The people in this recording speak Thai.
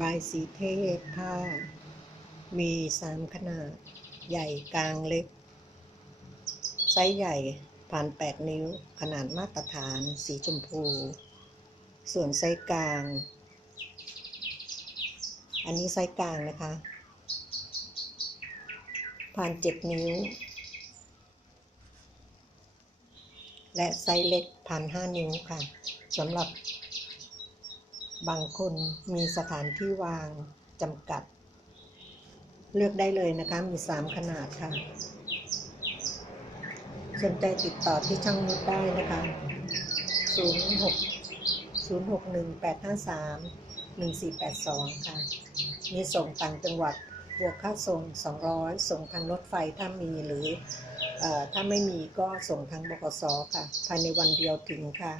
บายสีเทพผ้า มีสามขนาด ใหญ่กลางเล็ก ไซส์ใหญ่ผ่าน8นิ้ว ขนาดมาตรฐานสีชมพู ส่วนไซส์กลาง อันนี้ไซส์กลางนะคะผ่าน7นิ้ว และไซส์เล็กผ่าน5นิ้วค่ะสำหรับ บางคนมีสถานที่วางจำกัด เลือกได้เลยนะคะ มี 3 ขนาดค่ะ สนใจติดต่อที่ช่างนุชได้นะคะ 06 061 853 1482 ค่ะ มีส่งต่างจังหวัดบวกค่าส่ง 200 ส่งทางรถไฟถ้ามีหรืออถ้าไม่มีก็ส่งทางบกสค่ะ ภายในวันเดียวถึงค่ะ